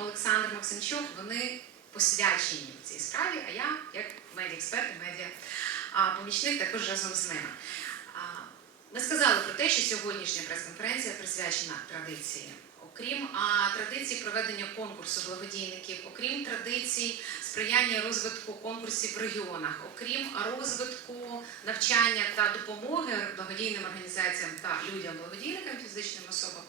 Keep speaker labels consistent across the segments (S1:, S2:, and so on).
S1: Олександр Максимчук, вони посвячені в цій справі, а я, як медіа-експерт, медіа-помічник, також разом з ними. Ми сказали про те, що сьогоднішня прес-конференція присвячена традиції. Окрім а, традицій проведення конкурсу благодійників, окрім традицій сприяння розвитку конкурсів в регіонах, окрім розвитку навчання та допомоги благодійним організаціям та людям-благодійникам, фізичним особам,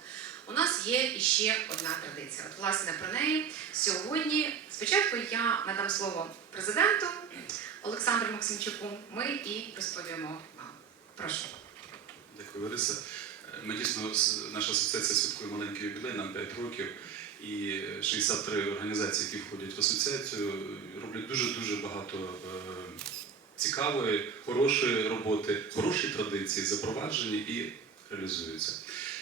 S1: у нас є іще одна традиція. От, власне, про неї сьогодні спочатку я надам слово президенту Олександру Максимчуку. Ми і розповімо вам. Прошу.
S2: Дякую, Лариса. Е, Ми дійсно наша асоціація святкує маленький юбілей, нам 5 років. І 63 організації, які входять в асоціацію, роблять дуже дуже багато е, цікавої, хорошої роботи, хороші традиції запроваджені і реалізуються.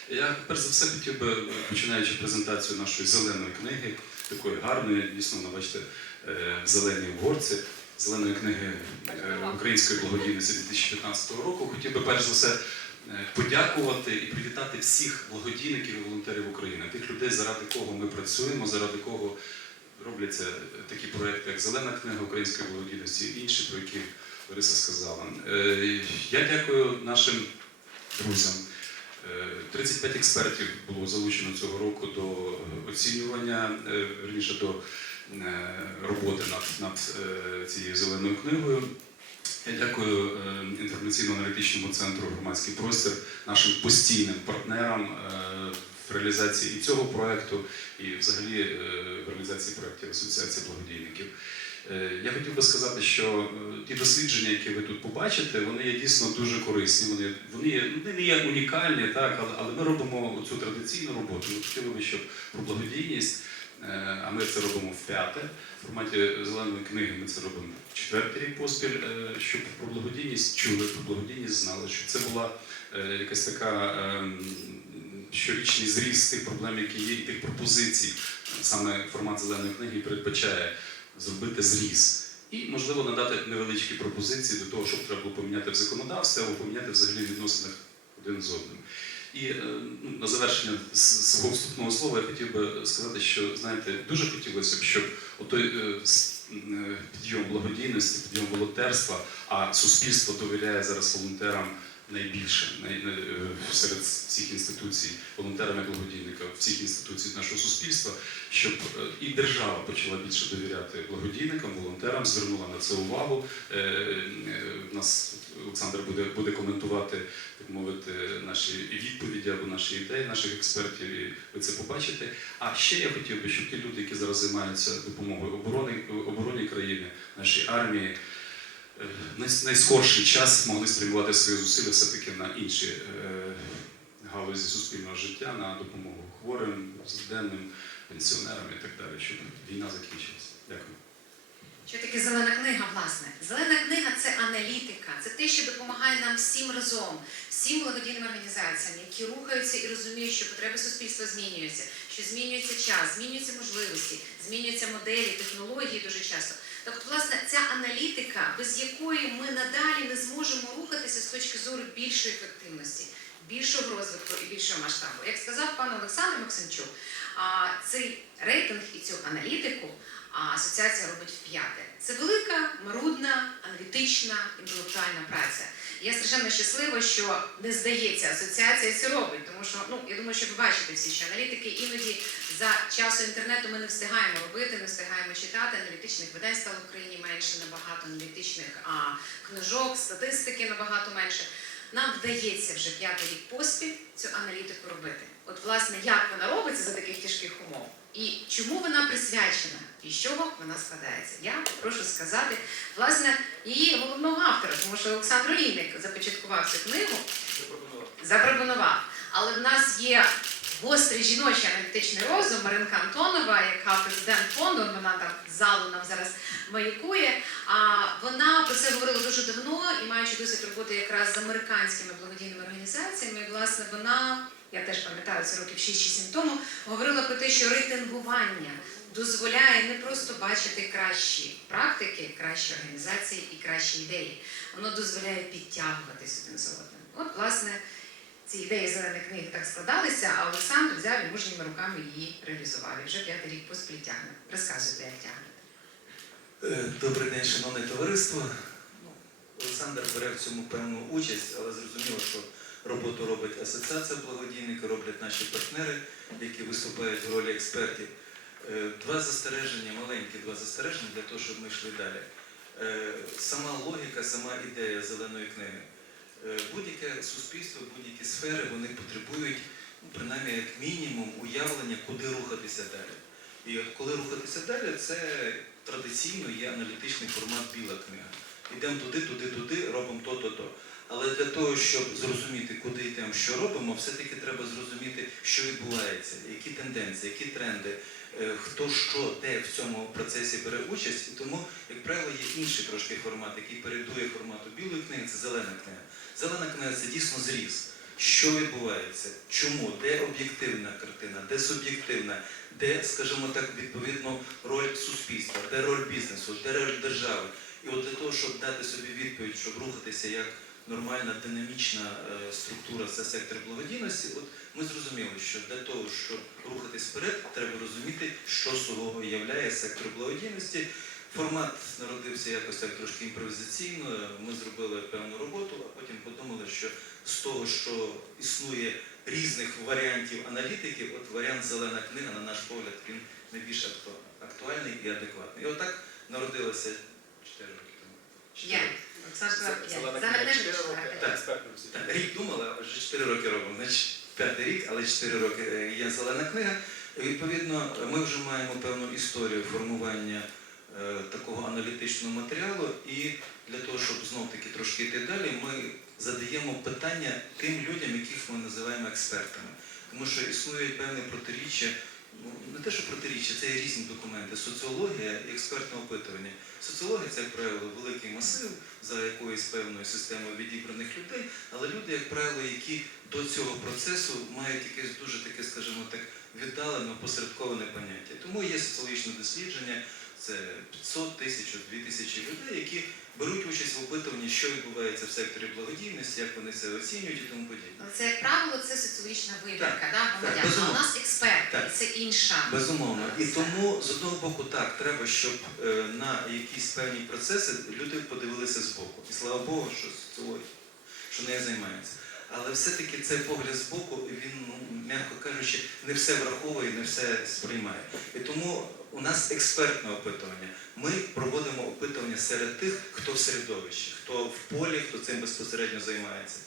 S2: Я перш за все хотів би, починаючи презентацію нашої зеленої книги, такої гарної, дійсно, бачите, е, в зеленій обгорці, зеленої книги е, української благодійності 2015 року, хотів би перш за все е, подякувати і привітати всіх благодійників і волонтерів України, тих людей, заради кого ми працюємо, заради кого робляться такі проекти, як Зелена книга української благодійності і інші, про які Лариса сказала. Е, Я дякую нашим друзям. Е, 35 експертів було залучено цього року до е, оцінювання, е, верніше до е, роботи над, над е, цією зеленою книгою. Я дякую е, інформаційно-аналітичному центру громадський простір, нашим постійним партнерам е, в реалізації і цього проекту, і взагалі е, в реалізації проєктів Асоціації благодійників. Е, Я хотів би сказати, що е, ті дослідження, які ви тут побачите, вони є дійсно дуже корисні. Вони, вони, є, ну, вони не є унікальні, так, але, але ми робимо цю традиційну роботу. Ми хотіли би, щоб про благодійність, е, а ми це робимо в п'яте. В форматі зеленої книги ми це робимо в четвертий рік поспіль, щоб про благодійність чули, про благодійність знали, щоб це була якась така ем, щорічний зріст тих проблем, які є, і тих пропозицій. Саме формат зеленої книги передбачає зробити зріз. І, можливо, надати невеличкі пропозиції до того, щоб треба було поміняти в законодавстві або поміняти взагалі відносинах один з одним. І е, ну, на завершення свого вступного слова я хотів би сказати, що знаєте, дуже хотілося б, щоб отой е, е, підйом благодійності, підйом волонтерства, а суспільство довіряє зараз волонтерам найбільше най, е, серед всіх інституцій, волонтерам і благодійникам, всіх інституцій нашого суспільства, щоб е, і держава почала більше довіряти благодійникам, волонтерам, звернула на це увагу. Е, нас Олександр буде, буде коментувати, так мовити, наші відповіді або наші ідеї, наших експертів, і ви це побачите. А ще я хотів би, щоб ті люди, які зараз займаються допомогою оборони, обороні країни, нашій армії, найскорший час могли спрямувати свої зусилля все-таки на інші е, галузі суспільного життя, на допомогу хворим, безденним, пенсіонерам і так далі, щоб війна закінчилася. Дякую.
S1: Що таке зелена книга, власне? Зелена книга це аналітика, це те, що допомагає нам всім разом, всім благодійним організаціям, які рухаються і розуміють, що потреби суспільства змінюються, що змінюється час, змінюються можливості, змінюються моделі, технології дуже часто. Так, от, власне, ця аналітика, без якої ми надалі не зможемо рухатися з точки зору більшої ефективності, більшого розвитку і більшого масштабу. Як сказав пан Олександр Максимчук, цей рейтинг і цю аналітику асоціація робить вп'яте. Це велика, марудна, аналітична, інтелектуальна праця. Я страшенно щаслива, що не здається, асоціація це робить, тому що ну я думаю, що ви бачите всі, що аналітики іноді за часу інтернету ми не встигаємо робити, не встигаємо читати. Аналітичних видань стало в Україні менше, набагато аналітичних а, книжок, статистики набагато менше. Нам вдається вже п'ятий рік поспіль цю аналітику робити. От, власне, як вона робиться за таких тяжких умов, і чому вона присвячена, і з чого вона складається? Я прошу сказати, власне, її головного автора, тому що Олександр Олійник започаткував цю книгу, запропонував. Але в нас є гострий жіночий аналітичний розум Маринка Антонова, яка президент фонду, вона там залу нам зараз маякує. А вона про це говорила дуже давно і маючи досвід роботи якраз з американськими благодійними організаціями, власне, вона, я теж пам'ятаю це років 6 чи 7 тому, говорила про те, що рейтингування дозволяє не просто бачити кращі практики, кращі організації і кращі ідеї. Воно дозволяє підтягуватись один з одним. От, власне, ці ідеї зелених книг так складалися, а Олександр взяв і мужніми руками її реалізував. І вже п'ятий рік поспіль тягне. Розказуйте, як тягне.
S3: Е, Добрий день, шановне товариство. Ну, Олександр бере в цьому певну участь, але зрозуміло, що роботу робить асоціація благодійника, роблять наші партнери, які виступають в ролі експертів. Е, Два застереження, маленькі два застереження для того, щоб ми йшли далі. Е, Сама логіка, сама ідея зеленої книги. Е, Будь-яке суспільство, будь-які сфери вони потребують, ну, принаймні, як мінімум, уявлення, куди рухатися далі. І от коли рухатися далі, це традиційно є аналітичний формат біла книга. Йдемо туди, туди, туди, робимо то, то, то. Але для того, щоб зрозуміти, куди йдемо, що робимо, все-таки треба зрозуміти, що відбувається, які тенденції, які тренди, хто що, де в цьому процесі бере участь. І тому, як правило, є інший трошки формат, який передує формату білої книги, це зелена книга. Зелена книга це дійсно зріз. Що відбувається? Чому? Де об'єктивна картина, де суб'єктивна, де, скажімо так, відповідно роль суспільства, де роль бізнесу, де роль держави. І от для того, щоб дати собі відповідь, щоб рухатися як нормальна динамічна е, структура, це сектор благодійності, от ми зрозуміли, що для того, щоб рухатись вперед, треба розуміти, що собою являє сектор благодійності. Формат народився якось так трошки імпровізаційно. Ми зробили певну роботу, а потім подумали, що з того, що існує різних варіантів аналітики, от варіант зелена книга, на наш погляд, він найбільш акту- актуальний і адекватний. І отак народилося 4 роки тому. Чотири
S1: П'ять. Олександр сказав п'ять.
S4: Зелена
S1: Зараз
S4: книга
S1: теж
S4: 4 експертна
S3: рік думали, а вже 4 роки робимо. Значить, п'ятий рік, але 4 роки е, є зелена книга. Відповідно, ми вже маємо певну історію формування е, такого аналітичного матеріалу. І для того, щоб знов таки трошки йти далі, ми задаємо питання тим людям, яких ми називаємо експертами. Тому що існує певне протиріччя. Ну, не те, що протиріччя, це є різні документи. Соціологія і експертне опитування. Соціологія це, як правило, великий масив за якоюсь певною системою відібраних людей, але люди, як правило, які до цього процесу мають якесь дуже таке, скажімо так, віддалене, опосередковане поняття. Тому є соціологічне дослідження, це 500, 1000, 2000 людей, які беруть участь в опитуванні, що відбувається в секторі благодійності, як вони це оцінюють і тому подібне.
S1: Але це, як правило, це соціологічна вибірка, да, громадян. А у нас експерти,
S3: Так.
S1: це інша.
S3: Безумовно. І тому з одного боку так, треба, щоб е, на якісь певні процеси люди подивилися збоку. І слава Богу, що соціологія, що нею займається. Але все-таки цей погляд збоку, він, ну, м'яко кажучи, не все враховує, не все сприймає. І тому у нас експертне опитування. Ми проводимо опитування серед тих, хто в середовищі, хто в полі, хто цим безпосередньо займається.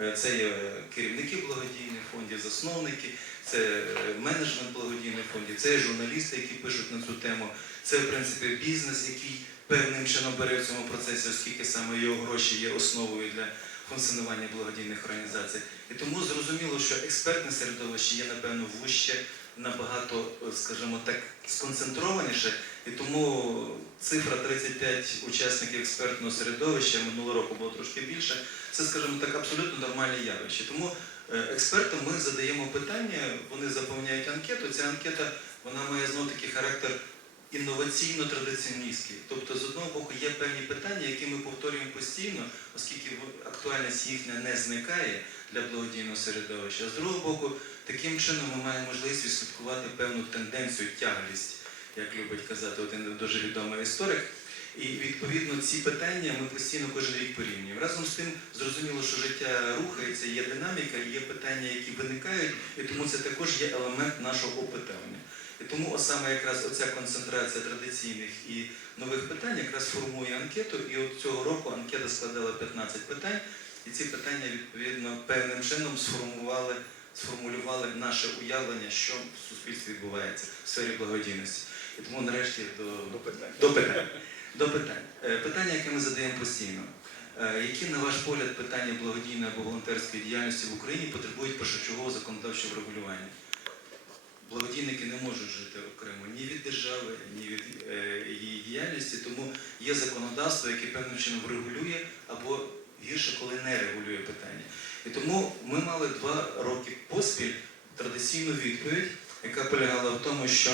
S3: Е, Це є керівники благодійних фондів, засновники, це е, менеджмент благодійних фондів, це журналісти, які пишуть на цю тему. Це, в принципі, бізнес, який певним чином бере в цьому процесі, оскільки саме його гроші є основою для функціонування благодійних організацій. І тому зрозуміло, що експертне середовище є, напевно, вужче, набагато, е, скажімо так, сконцентрованіше. І тому цифра 35 учасників експертного середовища минулого року було трошки більше. Це, скажімо так, абсолютно нормальне явище. Тому експертам ми задаємо питання, вони заповняють анкету. Ця анкета вона має знов таки характер інноваційно-традиціоністський. Тобто, з одного боку, є певні питання, які ми повторюємо постійно, оскільки актуальність їхня не зникає для благодійного середовища. А з другого боку, таким чином ми маємо можливість відслідкувати певну тенденцію, тяглість, як любить казати один дуже відомий історик. І відповідно ці питання ми постійно кожен рік порівнюємо. Разом з тим зрозуміло, що життя рухається, є динаміка, є питання, які виникають, і тому це також є елемент нашого опитування. І тому ось саме якраз оця концентрація традиційних і нових питань якраз формує анкету. І от цього року анкета складала 15 питань, і ці питання відповідно певним чином сформували, сформулювали наше уявлення, що в суспільстві відбувається в сфері благодійності. І тому нарешті до,
S4: До питань.
S3: до питань. До питань. Е, Питання, яке ми задаємо постійно. Е, Які, на ваш погляд, питання благодійної або волонтерської діяльності в Україні потребують першочергового законодавчого регулювання? Благодійники не можуть жити окремо ні від держави, ні від е, її діяльності, тому є законодавство, яке певним чином регулює або гірше, коли не регулює питання. І тому ми мали два роки поспіль традиційну відповідь, яка полягала в тому, що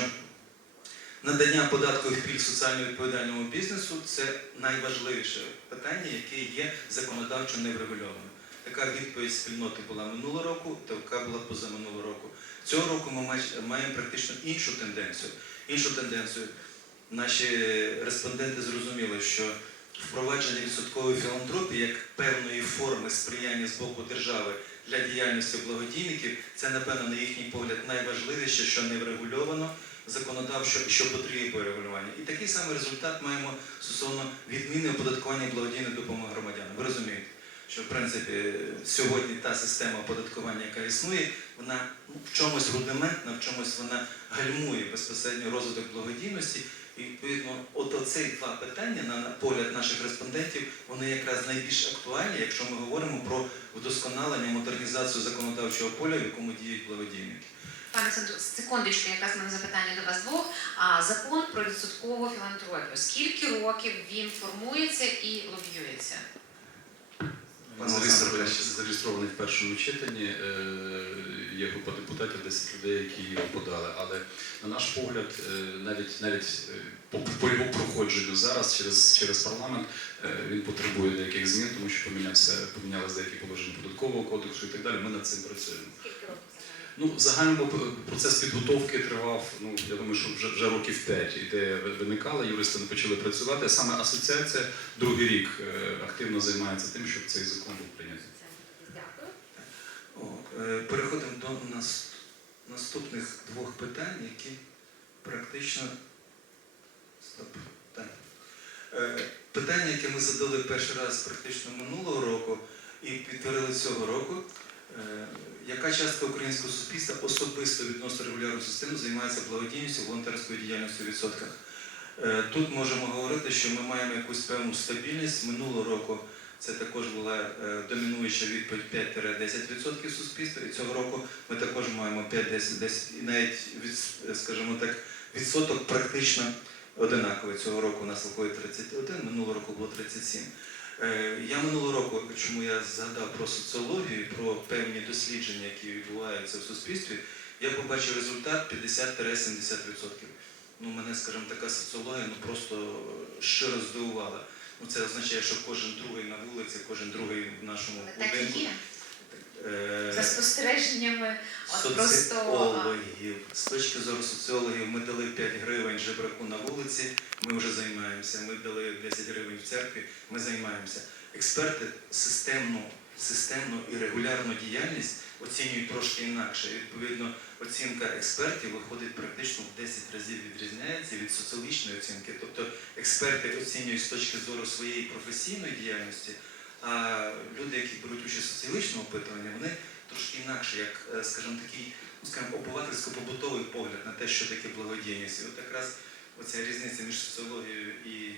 S3: надання податкових пільг соціально відповідальному бізнесу це найважливіше питання, яке є законодавчо неврегульованим. Така відповідь спільноти була минулого року, така була позаминулого року. Цього року ми маємо практично іншу тенденцію. Іншу тенденцію. Наші респонденти зрозуміли, що впровадження відсоткової філантропії як певної форми сприяння з боку держави для діяльності благодійників, це, напевно, на їхній погляд найважливіше, що не врегульовано законодавчо що потребує регулювання. І такий самий результат маємо стосовно відміни оподаткування благодійної допомоги громадянам. Ви розумієте, що в принципі сьогодні та система оподаткування, яка існує, вона ну, в чомусь рудиментна, в чомусь вона гальмує безпосередньо розвиток благодійності. І відповідно, от оці два питання, на погляд наших респондентів, вони якраз найбільш актуальні, якщо ми говоримо про вдосконалення, модернізацію законодавчого поля, в якому діють благодійники.
S1: Пане Сандро, секундочку, якраз мене запитання до вас двох. А закон про відсоткову філантропію. Скільки років він формується і лобіюється?
S3: Пане
S2: Зареєстр-
S3: Олександре, краще.
S2: Зареєстрований в першому читанні. Е, Є група депутатів, 10 людей, які його подали. Але на наш погляд, е, навіть навіть е, по, його проходженню зараз через, через парламент він потребує деяких змін, тому що помінявся помінялися деякі положення податкового кодексу і так далі. Ми над цим працюємо.
S1: Скільки років
S2: Ну, в загальному процес підготовки тривав, ну я думаю, що вже, вже років 5 ідея виникала, юристи не почали працювати. Саме асоціація другий рік е, активно займається тим, щоб цей закон був прийнятий.
S1: Дякую.
S3: Е, Переходимо до нас, наступних двох питань, які практично. Стоп. Так. Е, Питання, яке ми задали перший раз практично минулого року і підтвердили цього року. Е, Яка частка українського суспільства особисто відносно регулярну систему займається благодійністю, волонтерською діяльністю у відсотках? Е, Тут можемо говорити, що ми маємо якусь певну стабільність. Минулого року це також була е, домінуюча відповідь 5-10% суспільства. І цього року ми також маємо 5-10, 10, і навіть скажімо так, відсоток практично одинаковий. Цього року у нас виходить 31, минулого року було 37. Е, Я минулого року, чому я згадав про соціологію, про певні дослідження, які відбуваються в суспільстві, я побачив результат 50-70%. Ну, мене, скажімо, така соціологія ну, просто щиро здивувала. Ну, це означає, що кожен другий на вулиці, кожен другий в нашому
S1: Так і
S3: будинку.
S1: За спостереженнями от просто
S3: Соціологів. З точки зору соціологів ми дали 5 гривень жебраку на вулиці, ми вже займаємося. Ми дали 10 гривень в церкві, ми займаємося. Експерти системну, системну і регулярну діяльність оцінюють трошки інакше. Відповідно, оцінка експертів виходить практично в 10 разів відрізняється від соціологічної оцінки. Тобто експерти оцінюють з точки зору своєї професійної діяльності, а люди, які беруть участь в соціологічному опитуванні, вони трошки інакше, як, е, скажімо, такий, скажімо, обивательсько-побутовий погляд на те, що таке благодійність. І от якраз оця різниця між соціологією і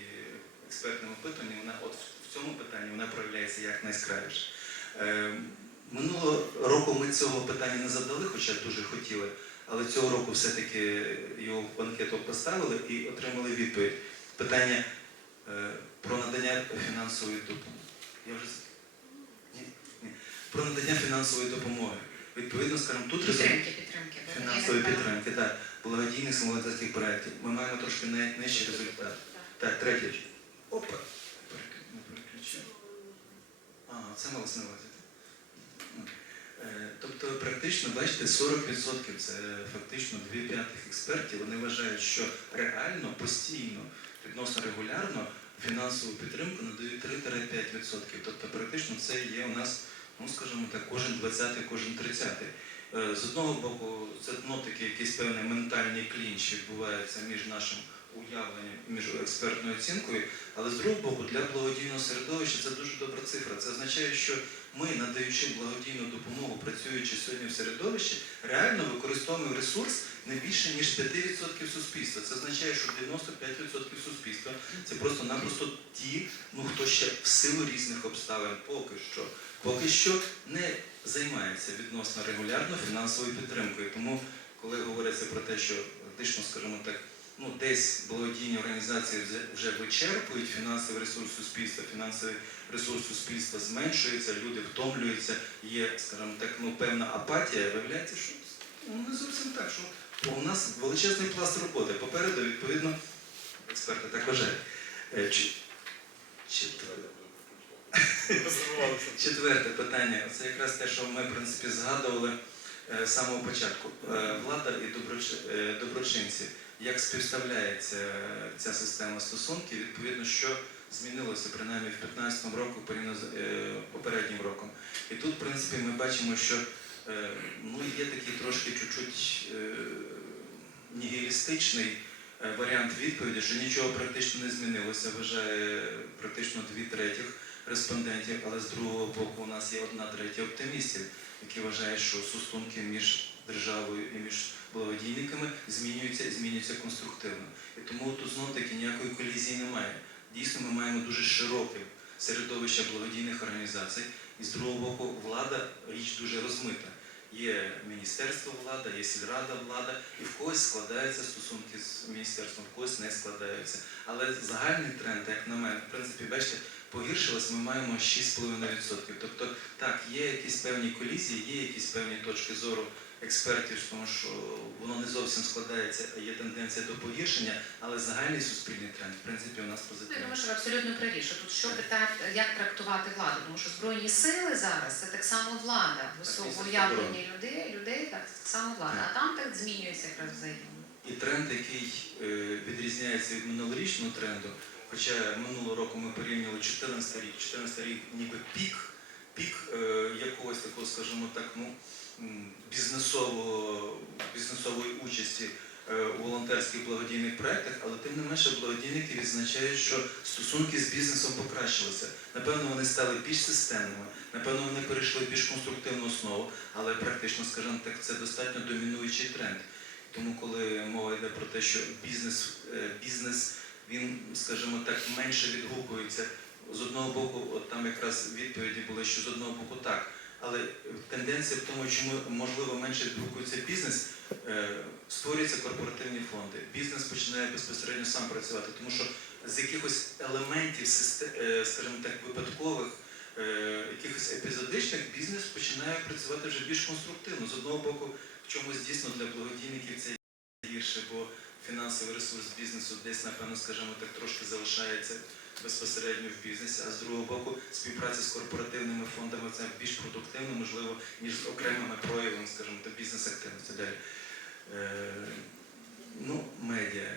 S3: експертним опитуванням, вона от в цьому питанні вона проявляється як найяскравіше. Е, Минулого року ми цього питання не задали, хоча дуже хотіли, але цього року все-таки його в анкету поставили і отримали відповідь. Питання е, про надання фінансової допомоги. Я вже. Про надання фінансової допомоги. Відповідно, скажімо, тут результат
S1: підтримки, підтримки.
S3: фінансової підтримки, так, благодійних самовладельських проєктів. Ми маємо трошки нижчий результат. Так, третє. Опа. А, це увазі. Ну, е, Тобто, практично, бачите, 40% це фактично 2 п'ятих експертів. Вони вважають, що реально, постійно, відносно регулярно фінансову підтримку надають 3-5%. Тобто, практично це є у нас, ну скажімо так, кожен 20-й, кожен 30-й. Е, З одного боку, це ну, такий якийсь певний ментальний клінч відбувається між нашим уявленням між експертною оцінкою, але з другого боку, для благодійного середовища це дуже добра цифра. Це означає, що ми, надаючи благодійну допомогу, працюючи сьогодні в середовищі, реально використовуємо ресурс не більше ніж 5% суспільства. Це означає, що 95% суспільства це просто-напросто ті, ну хто ще в силу різних обставин поки що, поки що не займається відносно регулярно фінансовою підтримкою. Тому, коли говориться про те, що фактично, скажімо так, ну десь благодійні організації вже- вичерпують фінансовий ресурс суспільства, фінансовий ресурс суспільства зменшується, люди втомлюються, є, скажімо так, ну певна апатія, виявляється, що ну, не зовсім так, що у нас величезний пласт роботи. Попереду, відповідно, експерти так вважають. Е, Четверте. Питання. Це якраз те, що ми в принципі згадували е, з самого початку. Е, Влада і доброч- доброчинці. Як співставляється ця система стосунків? Відповідно, що змінилося принаймні в 2015 року порівняно з попереднім роком. І тут, в принципі, ми бачимо, що ну, є такий трошки чуть-чуть нігілістичний е, варіант відповіді, що нічого практично не змінилося, вважає практично дві третіх респондентів, але з другого боку у нас є одна третя оптимістів, які вважають, що стосунки між державою і між благодійниками змінюються і змінюються конструктивно. І тому тут знов таки ніякої колізії немає. Дійсно, ми маємо дуже широке середовище благодійних організацій, і з другого боку, влада річ дуже розмита. Є міністерство влада, є сільрада влада, і в когось складаються стосунки з міністерством, в когось не складаються. Але загальний тренд, як на мене, в принципі, бачите, погіршилось, ми маємо 6,5%. Тобто, так, є якісь певні колізії, є якісь певні точки зору експертів, тому що воно не зовсім складається, є тенденція до погіршення, але загальний суспільний тренд, в принципі, у нас
S1: Ну, Я
S3: позитивний.
S1: думаю, що ви абсолютно праві, що тут що питати, як трактувати владу, тому що збройні сили зараз це так само влада, високоявлення людей, людей так само влада, а там так змінюється якраз взаємно.
S3: І тренд, який е, відрізняється від минулорічного тренду, хоча минулого року ми порівняли 14 рік, 14 рік ніби пік, пік е, якогось такого, скажімо так, ну, м, бізнесового, бізнесової участі е, у волонтерських благодійних проєктах, але тим не менше благодійники відзначають, що стосунки з бізнесом покращилися. Напевно, вони стали більш системними, напевно, вони перейшли в більш конструктивну основу, але практично, скажімо так, це достатньо домінуючий тренд. Тому, коли мова йде про те, що бізнес, е, бізнес він, скажімо так, менше відгукується. З одного боку, от там якраз відповіді були, що з одного боку так. Але тенденція в тому, чому можливо менше відгукується бізнес, е, створюються корпоративні фонди. Бізнес починає безпосередньо сам працювати, тому що з якихось елементів, е, скажімо так, випадкових, е, якихось епізодичних, бізнес починає працювати вже більш конструктивно. З одного боку, в чомусь дійсно для благодійників це гірше, бо фінансовий ресурс бізнесу десь, напевно, скажімо так, трошки залишається безпосередньо в бізнесі, а з другого боку, співпраця з корпоративними фондами це більш продуктивно, можливо, ніж з окремими проявами, скажімо, так, бізнес-активності. Далі. Е, ну, медіа.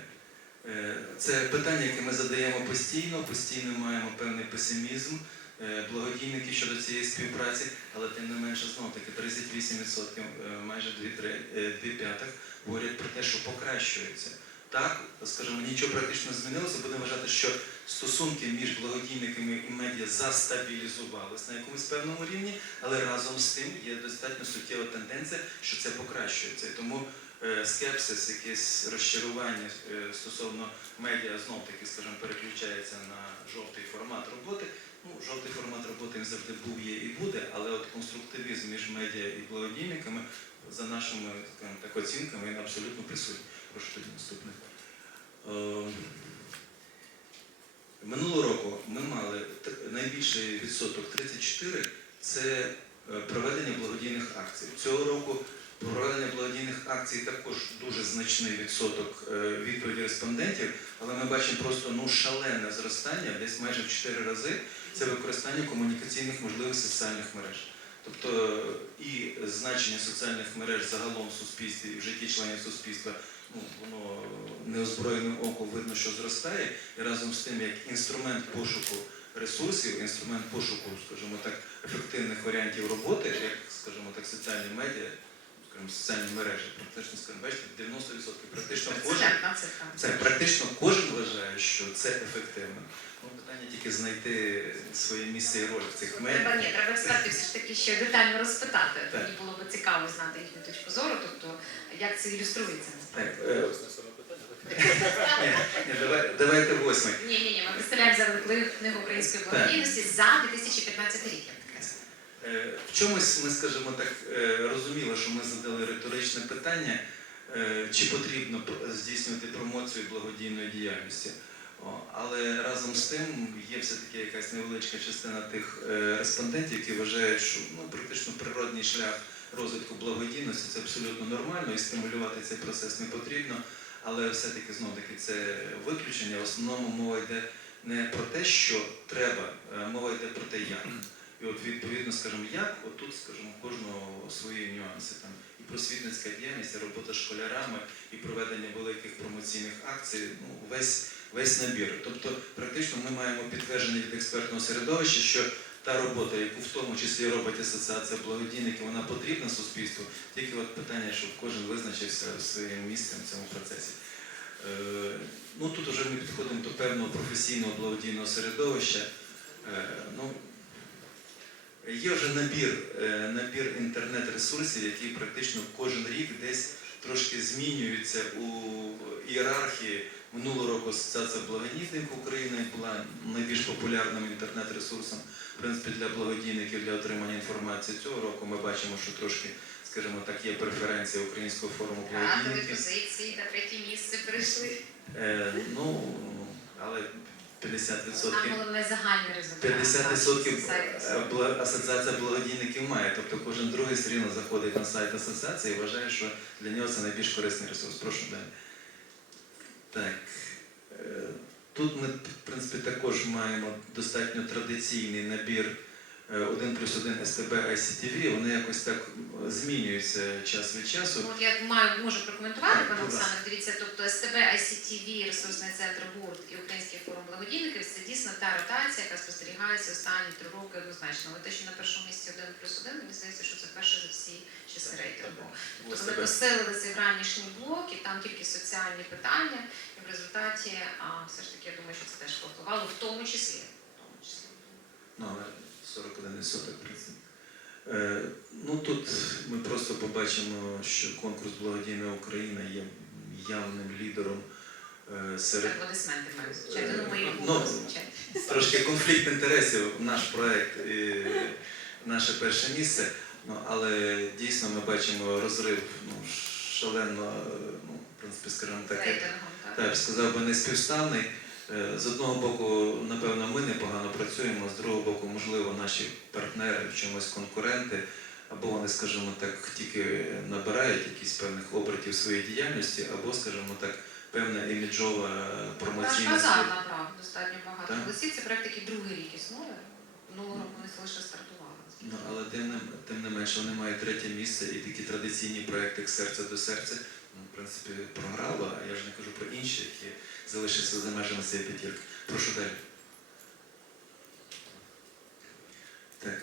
S3: Е, Це питання, яке ми задаємо постійно, постійно маємо певний песимізм, е, благодійники щодо цієї співпраці, але тим не менше знов таки 38%, е, майже 2 п'ятих говорять про те, що покращується. Так, скажімо, нічого практично не змінилося, будемо вважати, що стосунки між благодійниками і медіа застабілізувалися на якомусь певному рівні, але разом з тим є достатньо суттєва тенденція, що це покращується. І тому е, скепсис, якесь розчарування е, стосовно медіа знов таки, скажімо, переключається на жовтий формат роботи. Ну, жовтий формат роботи він завжди був, є і буде, але от конструктивізм між медіа і благодійниками, за нашими так, оцінками, він абсолютно присутній. Прошу тоді наступне. Е, Минулого року ми мали найбільший відсоток 34 це е, проведення благодійних акцій. Цього року проведення благодійних акцій також дуже значний відсоток е, відповіді респондентів, але ми бачимо просто ну шалене зростання, десь майже в 4 рази. Це використання комунікаційних можливостей соціальних мереж. Тобто і значення соціальних мереж загалом в суспільстві і в житті членів суспільства ну, воно неозброєним оком видно, що зростає, і разом з тим, як інструмент пошуку ресурсів, інструмент пошуку, скажімо так, ефективних варіантів роботи, як, скажімо так, соціальні медіа, скажімо, соціальні мережі, практично, скажімо, бачите, 90% практично кожен. Це практично кожен що це ефективно. Ну, питання тільки знайти своє місце і роль в цих
S1: Треба
S3: медіа.
S1: ні, треба експертів все ж таки ще детально розпитати. Мені було б цікаво знати їхню точку зору, тобто як це ілюструється насправді.
S3: Е, давайте восьме.
S1: Ні, ні, ні, ми представляємо зараз книгу української благодійності за 2015 рік.
S3: Е, В чомусь ми, скажімо так, е, розуміли, що ми задали риторичне питання, чи потрібно здійснювати промоцію благодійної діяльності. Але разом з тим є все-таки якась невеличка частина тих е, респондентів, які вважають, що ну, практично природній шлях розвитку благодійності це абсолютно нормально і стимулювати цей процес не потрібно. Але все-таки знов таки це виключення. В основному мова йде не про те, що треба, е, мова йде про те, як. І от відповідно, скажімо, як, от тут, скажімо, кожного свої нюанси. Там і просвітницька діяльність, і робота з школярами, і проведення великих промоційних акцій, ну, весь, весь набір. Тобто, практично ми маємо підтвердження від експертного середовища, що та робота, яку в тому числі робить асоціація благодійників, вона потрібна суспільству. Тільки от питання, щоб кожен визначився своїм місцем в цьому процесі. Е, Ну тут вже ми підходимо до певного професійного благодійного середовища. Е, Ну, є вже набір, е, набір інтернет-ресурсів, які практично кожен рік десь трошки змінюються у ієрархії. Минулого року Асоціація благодійників України була найбільш популярним інтернет-ресурсом в принципі, для благодійників для отримання інформації. Цього року ми бачимо, що трошки, скажімо так, є преференція Українського форуму благодійників.
S1: позиції, на третє місце прийшли.
S3: Е, ну, але 50%.
S1: Нам головне загальний результат.
S3: 50%
S1: Сайт.
S3: е, бла- асоціація благодійників має. Тобто кожен другий все рівно заходить на сайт асоціації і вважає, що для нього це найбільш корисний ресурс. Прошу далі. Так. е, Тут ми, в принципі, також маємо достатньо традиційний набір е, 1 плюс 1 СТБ ICTV. Вони якось так змінюються час від часу.
S1: Ну, От я маю можу прокоментувати, пане. Олександр. Дивіться, тобто СТБ, ICTV, ресурсний центр ГУРТ і Український форум благодійників це дійсно та ротація, яка спостерігається останні три роки однозначно. Але те, що на першому місці один плюс один, мені здається, що це перше за всі часи рейтингу. Тобто вони
S3: СТБ.
S1: посилили цей гранішній блок, і там тільки соціальні питання, і в результаті а, все ж таки я думаю, що це теж повпливало, в тому числі. В тому числі.
S3: Ну, але 41 відсоток принцип. Е, ну тут ми просто побачимо, що конкурс Благодійна Україна є явним лідером е, серед
S1: Аплодисменти мають звучати, ну мої
S3: Ну, трошки конфлікт інтересів наш проект і наше перше місце. Ну, але дійсно ми бачимо розрив ну, шалено, ну, в принципі, скажімо так,
S1: так.
S3: так, сказав би, неспівставний. Е, З одного боку, напевно, ми непогано працюємо, з другого боку, можливо, наші партнери в чомусь конкуренти, або вони, скажімо так, тільки набирають якісь певних обертів своєї діяльності, або, скажімо так, певна іміджова
S1: Наш
S3: промоційна
S1: базар
S3: сила.
S1: набрав достатньо багато
S3: Так.
S1: Це проект, який другий рік існує. Минулого року вони лише стартували.
S3: Ну, але тим не, тим не менше вони мають третє місце і такі традиційні проекти як серце до серця, ну, в принципі, програло, а я ж не кажу про інші, які залишилися за межами цієї п'ятірки. Прошу далі. Так.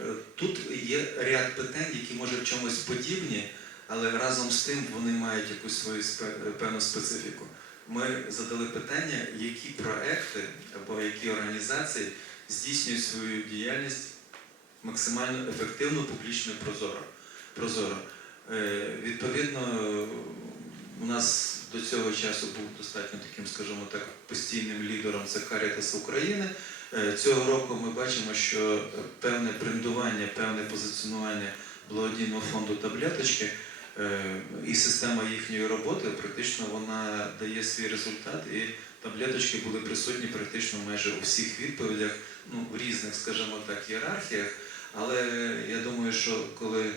S3: Е, Тут є ряд питань, які може в чомусь подібні, але разом з тим вони мають якусь свою спе- певну специфіку. Ми задали питання, які проекти або які організації здійснюють свою діяльність максимально ефективно, публічно і прозоро. прозоро. Е, Відповідно, у нас до цього часу був достатньо таким, скажімо так, постійним лідером це Карітас України. Е, Цього року ми бачимо, що певне брендування, певне позиціонування благодійного фонду таблеточки е, і система їхньої роботи практично вона дає свій результат. І таблеточки були присутні практично майже у всіх відповідях, ну, в різних, скажімо так, ієрархіях. Але я думаю, що коли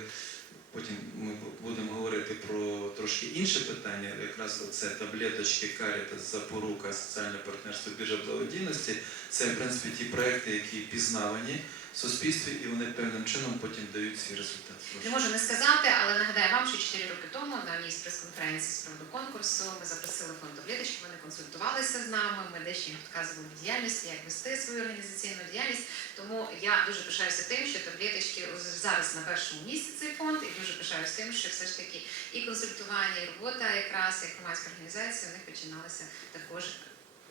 S3: потім ми будемо говорити про трошки інше питання, якраз це таблеточки, карітас, запорука, соціальне партнерство, біржа благодійності, це в принципі ті проекти, які пізнавані суспільстві, і вони певним чином потім дають свій результат.
S1: Не можу не сказати, але нагадаю вам, що 4 роки тому на одній з прес-конференцій з приводу конкурсу ми запросили фонд таблеточки, вони консультувалися з нами, ми дещо їм підказували в діяльності, як вести свою організаційну діяльність. Тому я дуже пишаюся тим, що таблеточки зараз на першому місці цей фонд, і дуже пишаюся тим, що все ж таки і консультування, і робота якраз як громадська організація у них починалася також,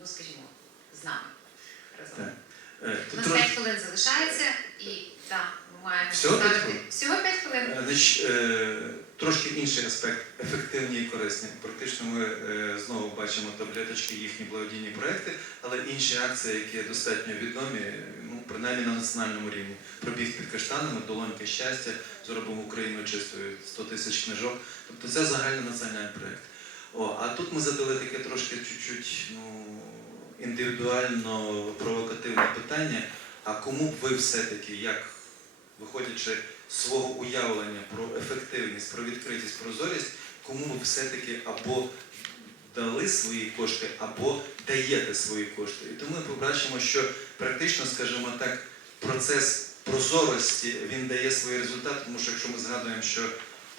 S1: ну скажімо, з нами разом.
S3: Е,
S1: нас 5 хвилин залишається, і так, ми маємо
S3: Всього п'ять
S1: поставити
S3: хвилин?
S1: всього 5 хвилин.
S3: Е, Значить, е, трошки інший аспект, ефективні і корисні. Практично ми е, знову бачимо таблеточки, їхні благодійні проекти, але інші акції, які достатньо відомі, ну принаймні на національному рівні. Пробіг під каштанами, долоньки щастя, зробимо Україну чистою, 100 тисяч книжок. Тобто це загальний національний проект. О, а тут ми задали таке трошки чуть-чуть ну, індивідуально провокативне питання. А кому б ви все-таки, як виходячи з свого уявлення про ефективність, про відкритість, прозорість, кому ви все-таки або дали свої кошти або даєте свої кошти. І тому ми побачимо, що практично, скажімо так, процес прозорості він дає свої результати, тому що якщо ми згадуємо, що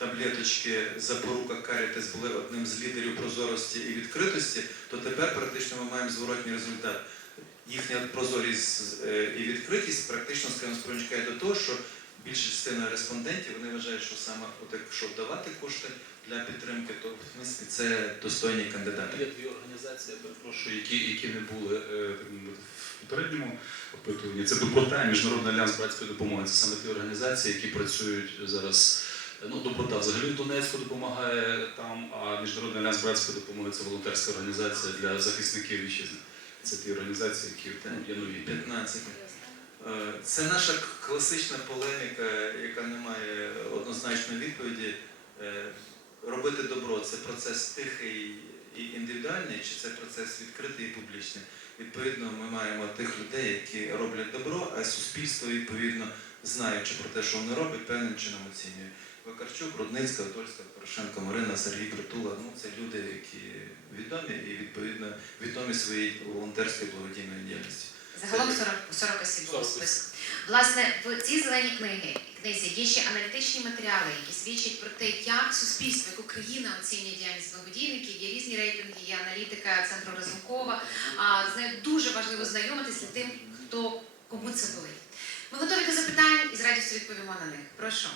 S3: таблеточки запорука Карітес були одним з лідерів прозорості і відкритості, то тепер практично ми маємо зворотній результат. Їхня прозорість е, і відкритість практично скажімо, спонукає до того, що більша частина респондентів вони вважають, що саме от якщо давати кошти для підтримки, то в принципі це достойні кандидати.
S2: Є дві організації, перепрошую, які, які не були е, в попередньому опитуванні. Це Доброта і Міжнародний альянс братської допомоги. Це саме ті організації, які працюють зараз. Ну, Доброта взагалі в Донецьку допомагає там, а Міжнародний альянс братської допомоги це волонтерська організація для захисників вітчизни. Це ті організації, які ну, є нові.
S3: 15. Е, Це наша класична полеміка, яка не має однозначної відповіді. Е, Робити добро це процес тихий і індивідуальний, чи це процес відкритий і публічний. Відповідно, ми маємо тих людей, які роблять добро, а суспільство, відповідно, знаючи про те, що вони роблять, певним чином оцінює. Вакарчук, Рудницька, Дольська, Порошенко, Марина, Сергій Притула ну це люди, які відомі і відповідно відомі своєю волонтерською благодійною діяльністю.
S1: Загалом 40, 40 осіб було списку. Власне, в цій зеленій книги книзі є ще аналітичні матеріали, які свідчать про те, як суспільство, як Україна оцінює діяльність благодійників. Є різні рейтинги, є аналітика центру Разумкова. А з нею дуже важливо знайомитися тим, хто кому це болить. Ми готові до запитань і з радістю відповімо на них. Прошу.